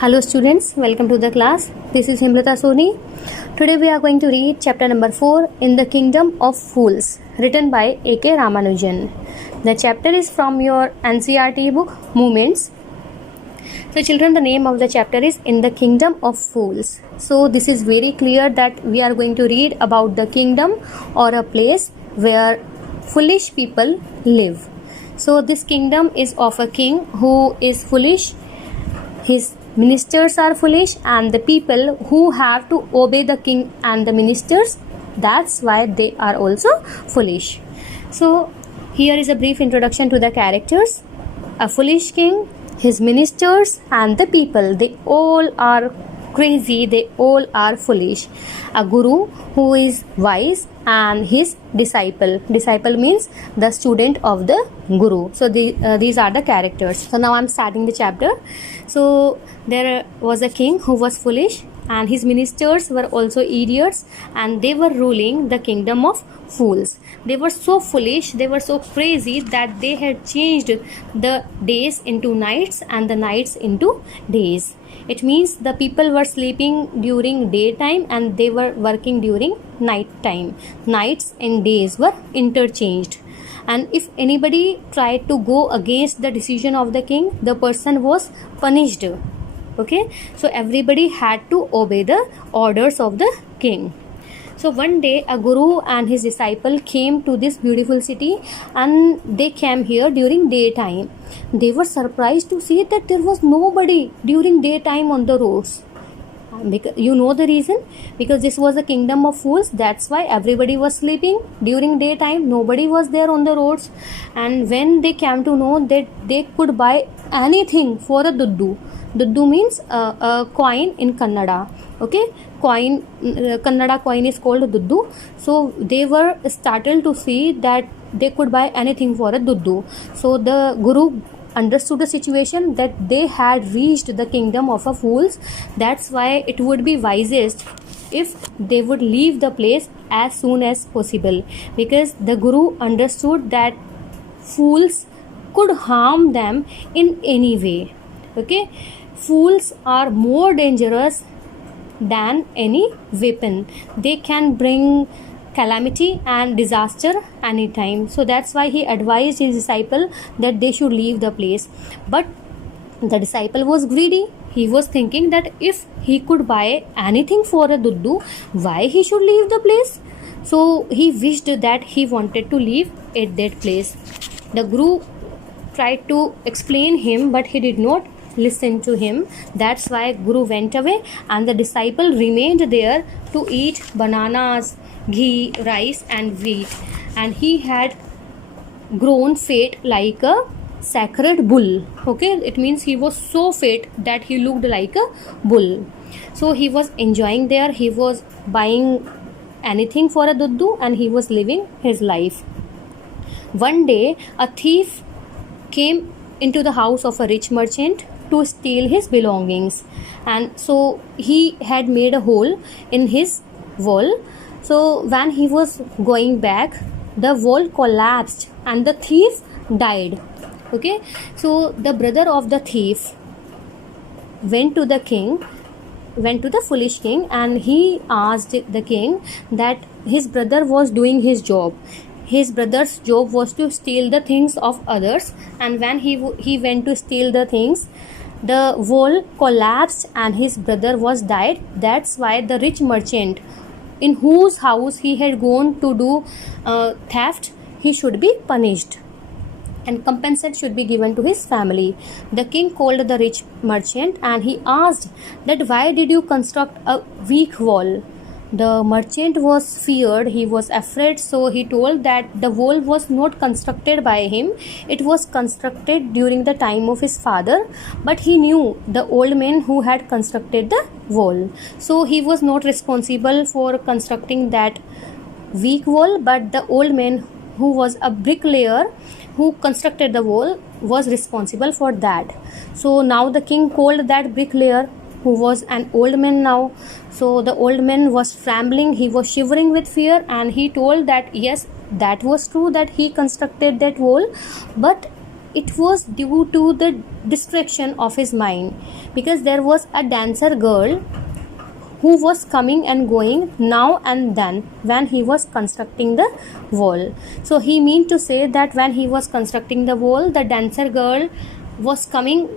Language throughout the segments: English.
Hello students, welcome to the class. This is Himlata Soni. Today we are going to read chapter number 4 in the Kingdom of Fools, written by A.K. Ramanujan. The chapter is from your NCERT book Movements. So children, the name of the chapter is In the Kingdom of Fools. So this is very clear that we are going to read about the kingdom or a place where foolish people live. So this kingdom is of a king who is foolish. His ministers are foolish, and the people who have to obey the king and the ministers, that's why they are also foolish. So here is a brief introduction to the characters. A foolish king, his ministers, and the people, they all are crazy, they all are foolish. A guru who is wise, and his disciple means the student of the guru. So these are the characters. So now I'm starting the chapter. So there was a king who was foolish, and his ministers were also idiots, and they were ruling the kingdom of fools. They were so foolish, they were so crazy that they had changed the days into nights and the nights into days. It means the people were sleeping during daytime and they were working during night time. Nights and days were interchanged. And if anybody tried to go against the decision of the king, the person was punished. Okay, so everybody had to obey the orders of the king. So one day a guru and his disciple came to this beautiful city, and they came here during daytime. They were surprised to see that there was nobody during daytime on the roads. Because, you know the reason? Because this was a kingdom of fools. That's why everybody was sleeping during daytime. Nobody was there on the roads. And when they came to know that they could buy anything for a duddu. Duddu means a coin in Kannada. Okay, coin, Kannada coin is called duddu. So they were startled to see that they could buy anything for a duddu. So the guru understood the situation, that they had reached the kingdom of a fools. That's why it would be wisest if they would leave the place as soon as possible, because the guru understood that fools could harm them in any way. Okay, fools are more dangerous than any weapon. They can bring calamity and disaster anytime. So that's why he advised his disciple that they should leave the place. But the disciple was greedy. He was thinking that if he could buy anything for a duddu, why he should leave the place? So he wished that he wanted to leave at that place. The guru tried to explain him, but he did not listen to him. That's why guru went away, and the disciple remained there to eat bananas, ghee, rice and wheat. And he had grown fat like a sacred bull. Okay, it means he was so fat that he looked like a bull. So he was enjoying there. He was buying anything for a duddu, and he was living his life. One day a thief came into the house of a rich merchant to steal his belongings, and so he had made a hole in his wall. So when he was going back, the wall collapsed and the thief died. Okay, so the brother of the thief went to the foolish king, and he asked the king that his brother was doing his job. His brother's job was to steal the things of others, and when he went to steal the things, the wall collapsed and his brother was died. That's why the rich merchant, in whose house he had gone to do theft, he should be punished, and compensation should be given to his family. The king called the rich merchant, and he asked that why did you construct a weak wall? The merchant was feared, he was afraid, so he told that the wall was not constructed by him. It was constructed during the time of his father, but he knew the old man who had constructed the wall. So he was not responsible for constructing that weak wall, but the old man who was a bricklayer who constructed the wall was responsible for that. So now the king called that bricklayer, who was an old man now. So the old man was trembling, he was shivering with fear, and he told that yes, that was true that he constructed that wall, but it was due to the distraction of his mind, because there was a dancer girl who was coming and going now and then when he was constructing the wall. So he mean to say that when he was constructing the wall, the dancer girl was coming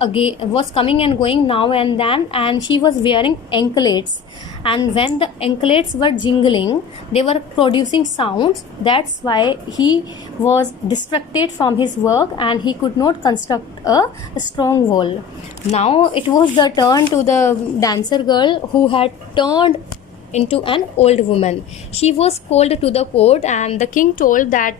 and going now and then, and she was wearing anklets, and when the anklets were jingling, they were producing sounds. That's why he was distracted from his work and he could not construct a strong wall. Now it was the turn to the dancer girl, who had turned into an old woman. She was called to the court, and the king told that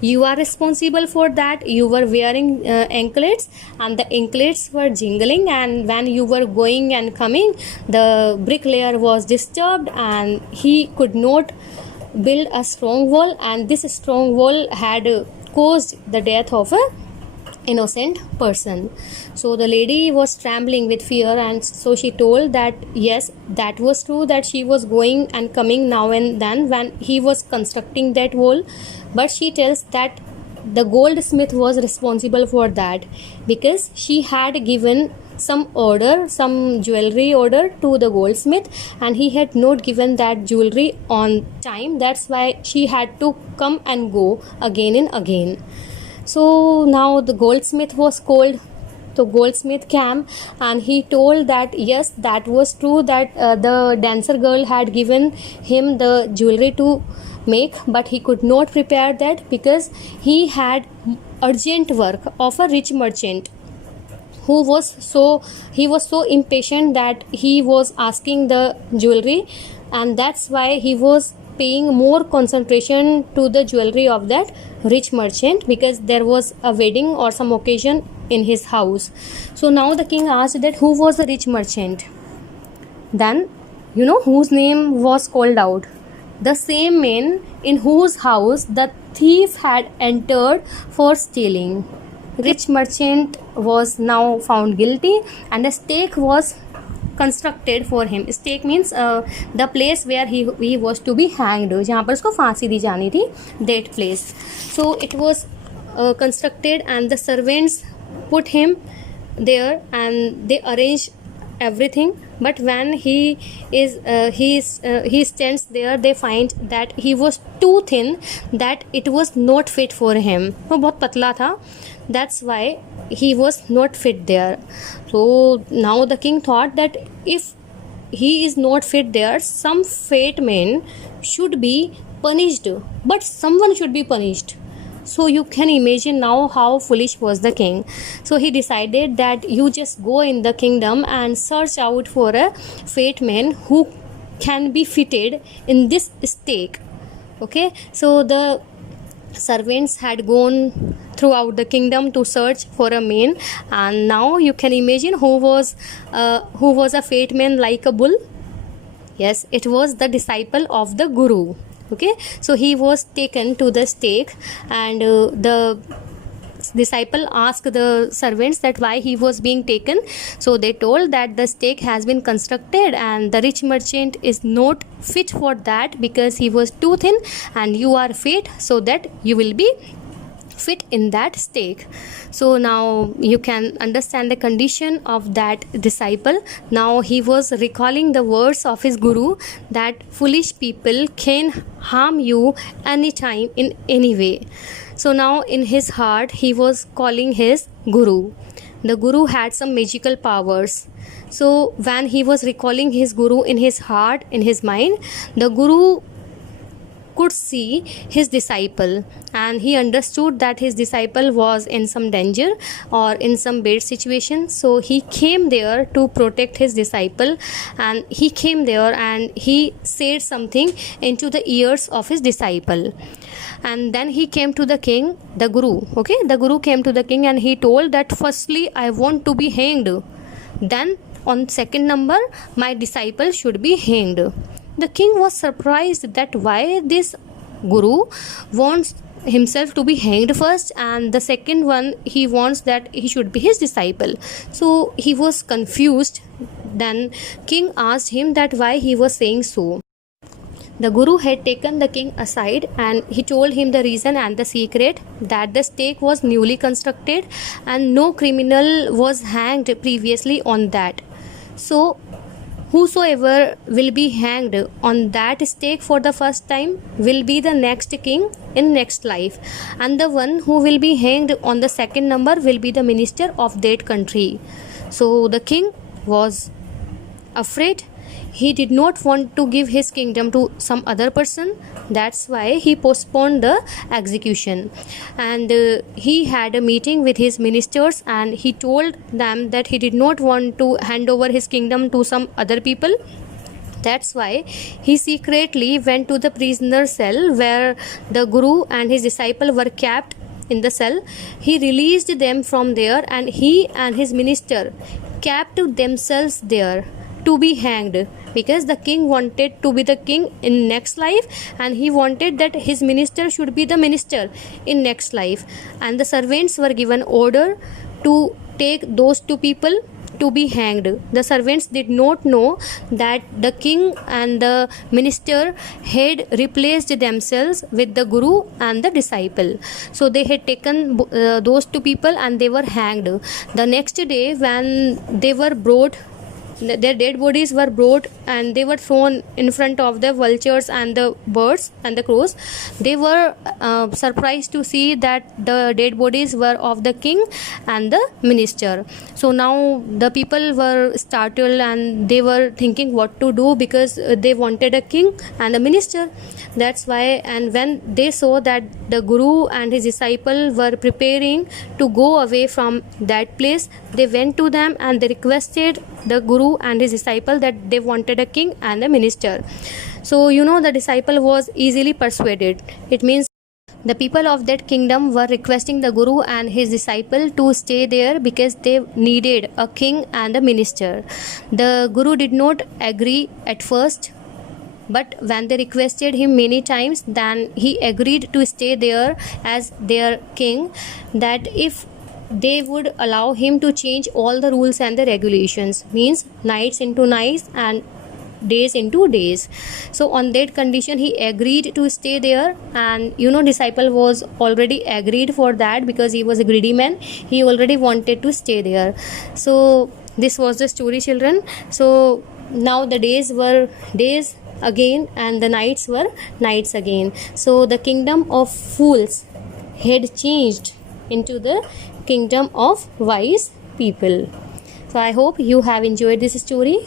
you are responsible for that. You were wearing anklets, and the anklets were jingling, and when you were going and coming, the bricklayer was disturbed and he could not build a strong wall, and this strong wall had caused the death of a innocent person. So the lady was trembling with fear, and so she told that yes, that was true, that she was going and coming now and then when he was constructing that wall. But she tells that the goldsmith was responsible for that, because she had given some jewelry order to the goldsmith, and he had not given that jewelry on time. That's why she had to come and go again and again. So now the goldsmith was called. So goldsmith came and he told that yes, that was true, that the dancer girl had given him the jewelry to make, but he could not prepare that because he had urgent work of a rich merchant who was so impatient that he was asking the jewelry, and that's why he was paying more concentration to the jewelry of that rich merchant, because there was a wedding or some occasion in his house. So now the king asked that who was the rich merchant. Then whose name was called out? The same man in whose house the thief had entered for stealing. Rich merchant was now found guilty, and a stake was constructed for him. Stake means the place where he was to be hanged, जहाँ पर उसको फांसी दी जानी थी, that place. So it was constructed, and the servants put him there and they arranged everything. But when he stands there, they find that he was too thin, that it was not fit for him. वो बहुत पतला था, that's why he was not fit there. So now the king thought that if he is not fit there, some fat man should be punished, but someone should be punished. So you can imagine now how foolish was the king. So he decided that you just go in the kingdom and search out for a fat man who can be fitted in this stake. Okay, so the servants had gone throughout the kingdom to search for a man, and now you can imagine who was a fat man like a bull. Yes, it was the disciple of the guru. Okay, so he was taken to the stake, and the disciple asked the servants that why he was being taken. So they told that the stake has been constructed and the rich merchant is not fit for that because he was too thin, and you are fit, so that you will be fit in that stake. So now you can understand the condition of that disciple. Now he was recalling the words of his guru, that foolish people can harm you anytime in any way. So now in his heart he was calling his guru. The guru had some magical powers. So when he was recalling his guru in his heart, in his mind, the guru could see his disciple, and he understood that his disciple was in some danger or in some bad situation. So he came there to protect his disciple, and he came there and he said something into the ears of his disciple. And then he came to the king, the guru. Okay, the guru came to the king and he told that firstly I want to be hanged, then on second number my disciple should be hanged. The king was surprised that why this guru wants himself to be hanged first, and the second one he wants that he should be his disciple. So he was confused. Then king asked him that why he was saying so. The Guru had taken the king aside and he told him the reason and the secret, that the stake was newly constructed and no criminal was hanged previously on that. So, whosoever will be hanged on that stake for the first time will be the next king in next life, and the one who will be hanged on the second number will be the minister of that country. So the king was afraid. He did not want to give his kingdom to some other person. That's why he postponed the execution. And he had a meeting with his ministers and he told them that he did not want to hand over his kingdom to some other people. That's why he secretly went to the prisoner cell where the Guru and his disciple were kept in the cell. He released them from there and he and his minister kept themselves there to be hanged, because the king wanted to be the king in next life and he wanted that his minister should be the minister in next life. And the servants were given order to take those two people to be hanged. The servants did not know that the king and the minister had replaced themselves with the Guru and the disciple. So they had taken those two people and they were hanged. The next day when they were brought, their dead bodies were brought and they were thrown in front of the vultures and the birds and the crows. They were surprised to see that the dead bodies were of the king and the minister. So now the people were startled and they were thinking what to do, because they wanted a king and a minister. That's why, and when they saw that the Guru and his disciple were preparing to go away from that place, they went to them and they requested the Guru and his disciple that they wanted a king and a minister. So the disciple was easily persuaded. It means the people of that kingdom were requesting the Guru and his disciple to stay there because they needed a king and a minister. The Guru did not agree at first, but when they requested him many times, then he agreed to stay there as their king, that if they would allow him to change all the rules and the regulations, means nights into nights and days into days. So on that condition he agreed to stay there, and disciple was already agreed for that because he was a greedy man. He already wanted to stay there. So this was the story, children. So now the days were days again and the nights were nights again. So the kingdom of fools had changed into the kingdom of wise people. So I hope you have enjoyed this story.